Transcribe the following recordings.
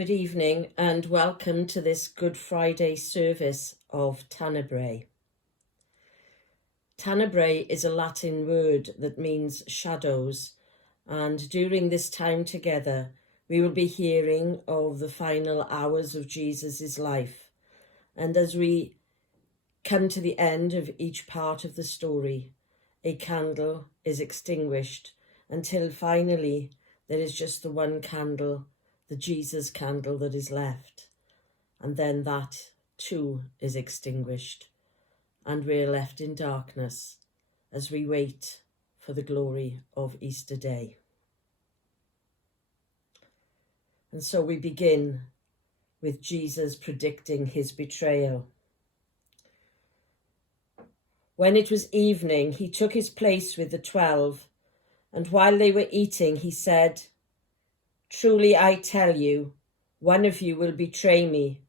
Good evening and welcome to this Good Friday service of Tenebrae. Tenebrae is a Latin word that means shadows, and during this time together we will be hearing of the final hours of Jesus' life. And as we come to the end of each part of the story, a candle is extinguished until finally there is just the one candle, the Jesus candle, that is left. And then that too is extinguished, and we're left in darkness as we wait for the glory of Easter Day. And so we begin with Jesus predicting his betrayal. When it was evening, he took his place with the 12, and while they were eating, he said, "Truly I tell you, one of you will betray me."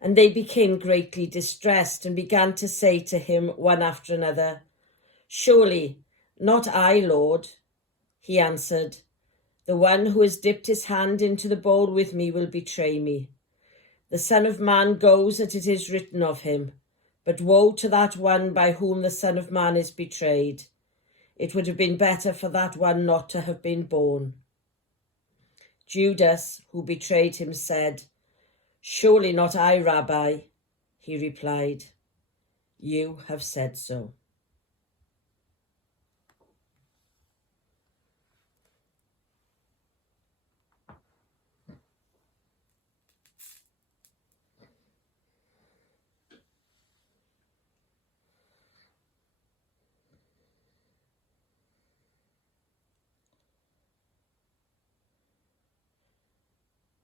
And they became greatly distressed and began to say to him one after another, "Surely not I, Lord." He answered, "The one who has dipped his hand into the bowl with me will betray me. The Son of Man goes as it is written of him, but woe to that one by whom the Son of Man is betrayed. It would have been better for that one not to have been born." Judas, who betrayed him, said, "Surely not I, Rabbi." He replied, "You have said so."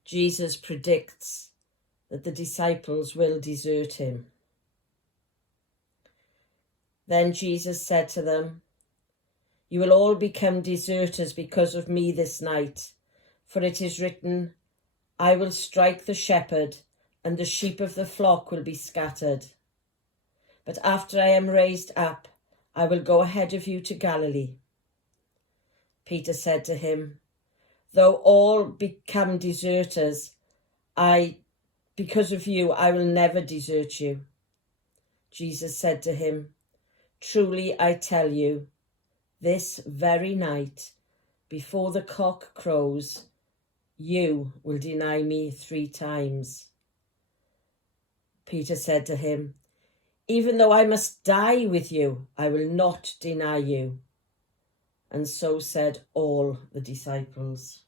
Jesus predicts that the disciples will desert him. Then Jesus said to them, "You will all become deserters because of me this night, for it is written, 'I will strike the shepherd, and the sheep of the flock will be scattered.' But after I am raised up, I will go ahead of you to Galilee." Peter said to him, "Though all become deserters, because of you, I will never desert you." Jesus said to him, "Truly I tell you, this very night, before the cock crows, you will deny me 3 times. Peter said to him, "Even though I must die with you, I will not deny you." And so said all the disciples.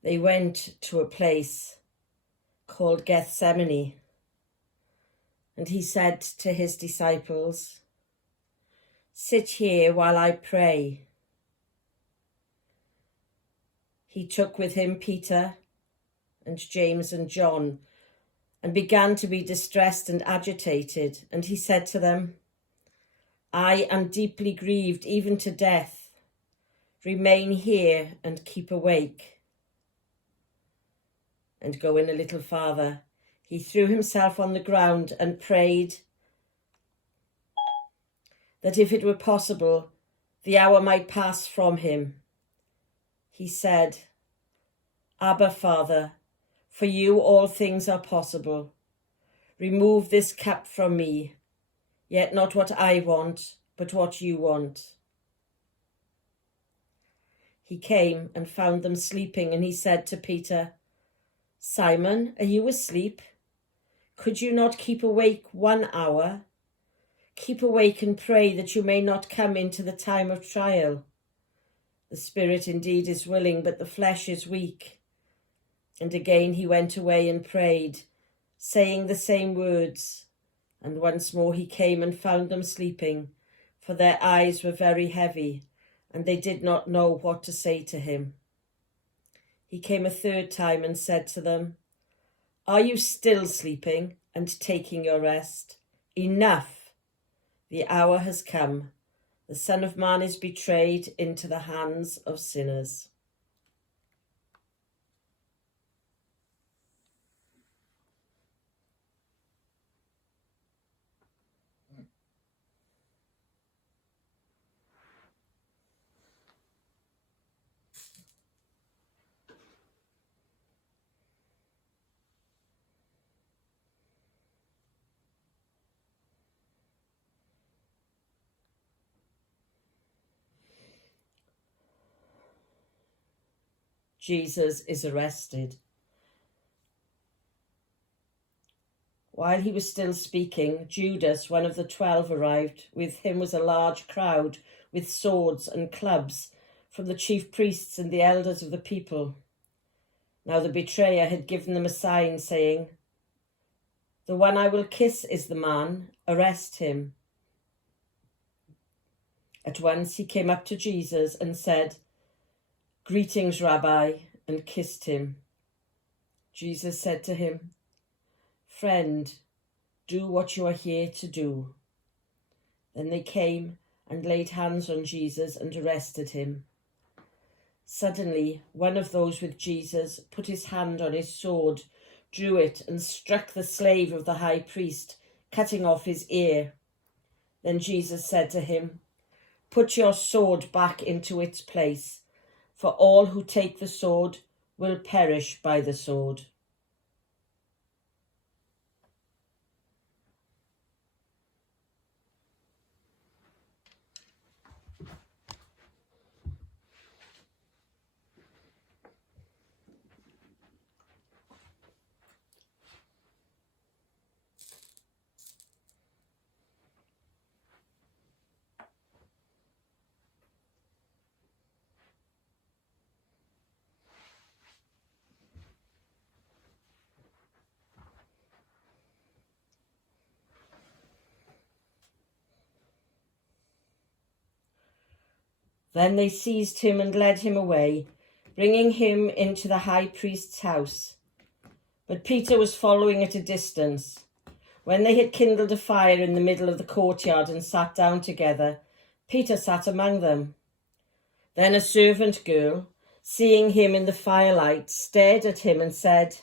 They went to a place called Gethsemane, and he said to his disciples, "Sit here while I pray." He took with him Peter and James and John and began to be distressed and agitated, and he said to them, "I am deeply grieved, even to death. Remain here and keep awake." And going a little farther, he threw himself on the ground and prayed that if it were possible, the hour might pass from him. He said, "Abba, Father, for you all things are possible. Remove this cup from me, yet not what I want, but what you want." He came and found them sleeping, and he said to Peter, "Simon, are you asleep? Could you not keep awake 1 hour? Keep awake and pray that you may not come into the time of trial. The spirit indeed is willing, but the flesh is weak." And again he went away and prayed, saying the same words. And once more he came and found them sleeping, for their eyes were very heavy, and they did not know what to say to him. He came a third time and said to them, "Are you still sleeping and taking your rest? Enough! The hour has come. The Son of Man is betrayed into the hands of sinners." Jesus is arrested. While he was still speaking, Judas, one of the 12, arrived. With him was a large crowd with swords and clubs from the chief priests and the elders of the people. Now the betrayer had given them a sign, saying, "The one I will kiss is the man. Arrest him." At once he came up to Jesus and said, "Greetings, Rabbi," and kissed him. Jesus said to him, "Friend, do what you are here to do." Then they came and laid hands on Jesus and arrested him. Suddenly, one of those with Jesus put his hand on his sword, drew it, and struck the slave of the high priest, cutting off his ear. Then Jesus said to him, "Put your sword back into its place, for all who take the sword will perish by the sword." Then they seized him and led him away, bringing him into the high priest's house. But Peter was following at a distance. When they had kindled a fire in the middle of the courtyard and sat down together, Peter sat among them. Then a servant girl, seeing him in the firelight, stared at him and said,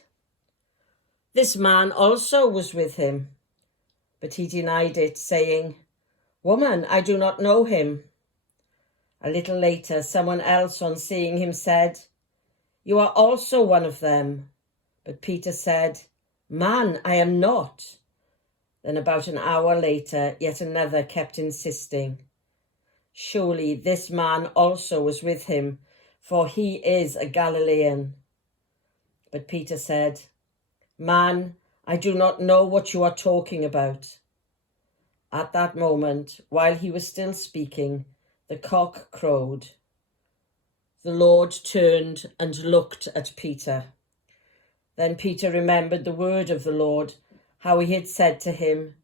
"This man also was with him." But he denied it, saying, "Woman, I do not know him." A little later, someone else, on seeing him, said, "You are also one of them." But Peter said, "Man, I am not." Then about an hour later, yet another kept insisting, "Surely this man also was with him, for he is a Galilean." But Peter said, "Man, I do not know what you are talking about." At that moment, while he was still speaking, the cock crowed. The Lord turned and looked at Peter. Then Peter remembered the word of the Lord, how he had said to him,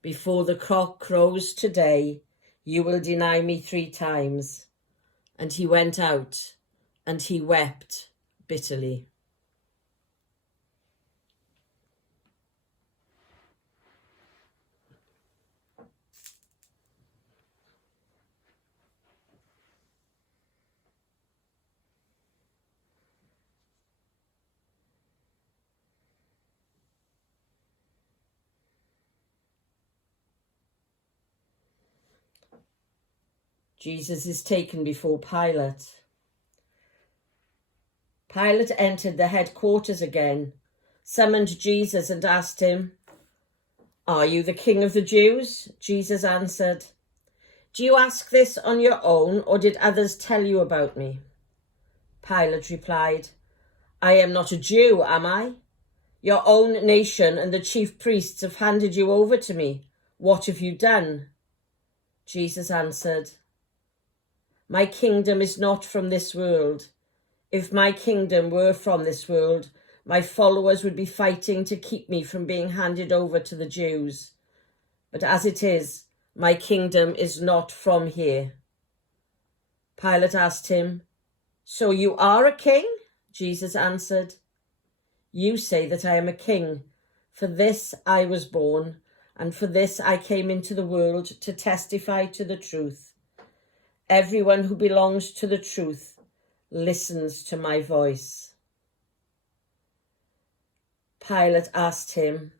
"Before the cock crows today, you will deny me 3 times." And he went out and he wept bitterly. Jesus is taken before Pilate. Pilate entered the headquarters again, summoned Jesus and asked him, "Are you the king of the Jews?" Jesus answered, "Do you ask this on your own, or did others tell you about me?" Pilate replied, "I am not a Jew, am I? Your own nation and the chief priests have handed you over to me. What have you done?" Jesus answered, "My kingdom is not from this world. If my kingdom were from this world, my followers would be fighting to keep me from being handed over to the Jews. But as it is, My kingdom is not from here." Pilate asked him, "So you are a king?" Jesus answered, "You say that I am a king. For this I was born, and for this I came into the world, to testify to the truth. Everyone who belongs to the truth listens to my voice." Pilate asked him,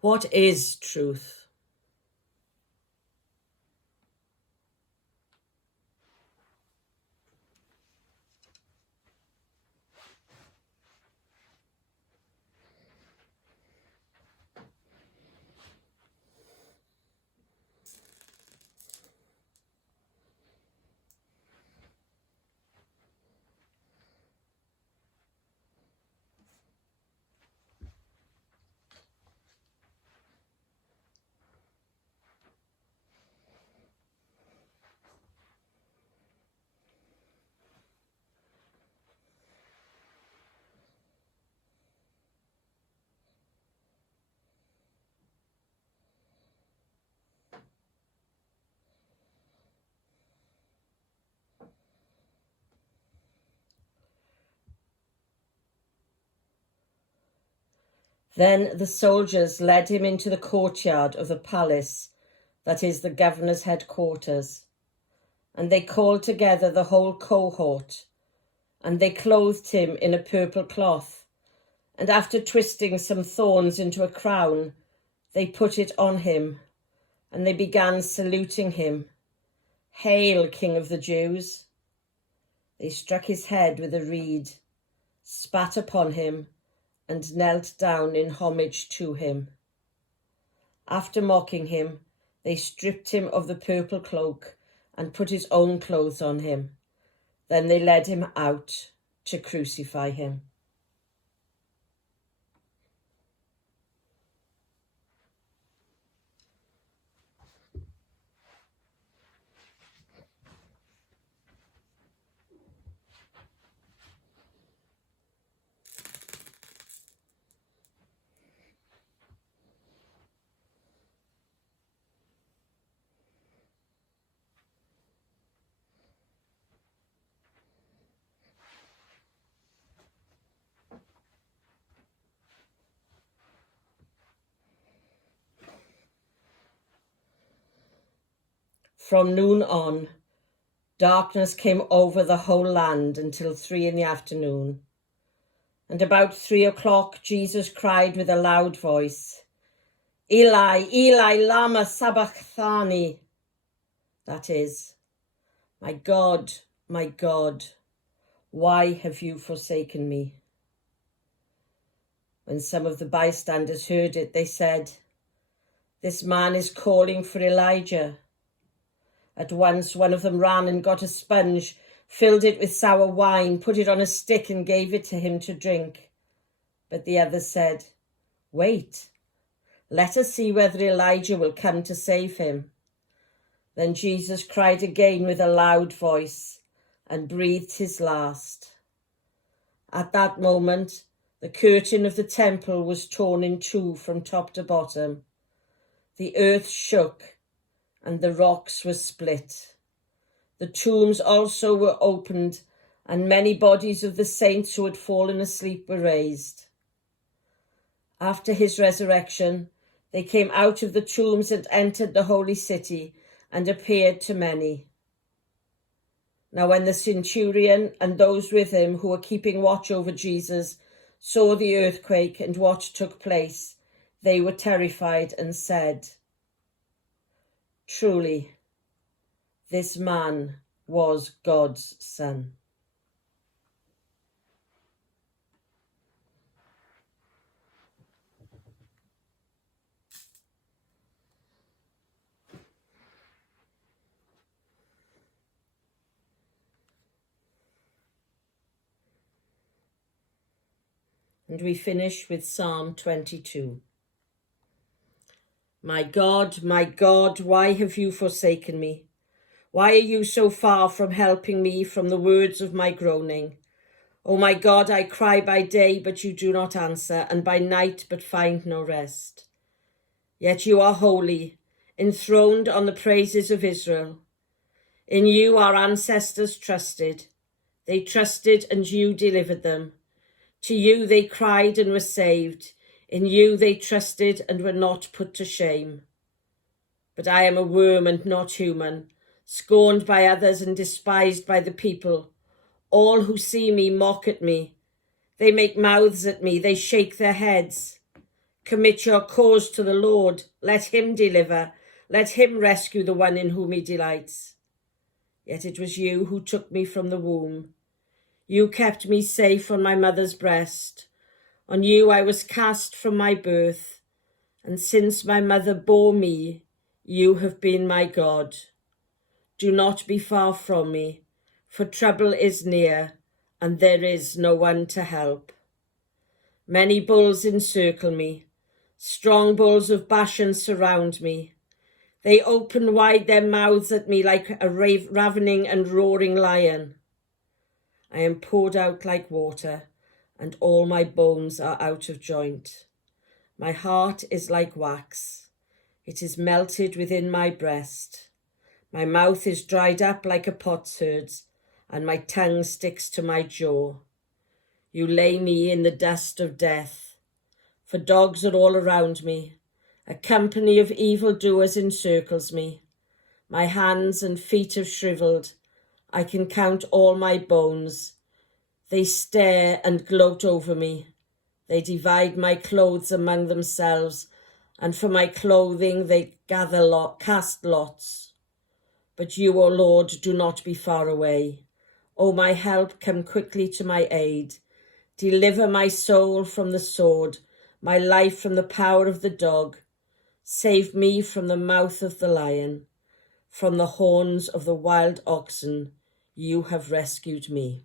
"What is truth?" Then the soldiers led him into the courtyard of the palace, that is the governor's headquarters. And they called together the whole cohort, and they clothed him in a purple cloth. And after twisting some thorns into a crown, they put it on him, and they began saluting him. "Hail, King of the Jews!" They struck his head with a reed, spat upon him, and knelt down in homage to him. After mocking him, they stripped him of the purple cloak and put his own clothes on him. Then they led him out to crucify him. From noon on, darkness came over the whole land until 3 p.m. And about 3 o'clock, Jesus cried with a loud voice, "Eli, Eli, lama sabachthani." That is, my God, why have you forsaken me?" When some of the bystanders heard it, they said, "This man is calling for Elijah." At once one of them ran and got a sponge, filled it with sour wine, put it on a stick and gave it to him to drink. But the others said, "Wait, let us see whether Elijah will come to save him." Then Jesus cried again with a loud voice and breathed his last. At that moment, the curtain of the temple was torn in two from top to bottom. The earth shook and the rocks were split. The tombs also were opened, and many bodies of the saints who had fallen asleep were raised. After his resurrection, they came out of the tombs and entered the holy city and appeared to many. Now when the centurion and those with him who were keeping watch over Jesus saw the earthquake and what took place, they were terrified and said, "Truly, this man was God's Son." And we finish with Psalm 22. My God, why have you forsaken me? Why are you so far from helping me from the words of my groaning? O my God, I cry by day, but you do not answer, and by night, but find no rest. Yet you are holy, enthroned on the praises of Israel. In you our ancestors trusted. They trusted and you delivered them. To you they cried and were saved. In you they trusted and were not put to shame. But I am a worm and not human, scorned by others and despised by the people. All who see me mock at me. They make mouths at me, they shake their heads. Commit your cause to the Lord. Let him deliver. Let him rescue the one in whom he delights. Yet it was you who took me from the womb. You kept me safe on my mother's breast. On you I was cast from my birth. And since my mother bore me, you have been my God. Do not be far from me, for trouble is near, and there is no one to help. Many bulls encircle me. Strong bulls of Bashan surround me. They open wide their mouths at me like a ravening and roaring lion. I am poured out like water, and all my bones are out of joint. My heart is like wax. It is melted within my breast. My mouth is dried up like a potsherd's, and my tongue sticks to my jaw. You lay me in the dust of death. For dogs are all around me. A company of evildoers encircles me. My hands and feet have shriveled. I can count all my bones. They stare and gloat over me. They divide my clothes among themselves, and for my clothing they cast lots. But you, O Lord, do not be far away. O my help, come quickly to my aid. Deliver my soul from the sword, my life from the power of the dog. Save me from the mouth of the lion. From the horns of the wild oxen you have rescued me.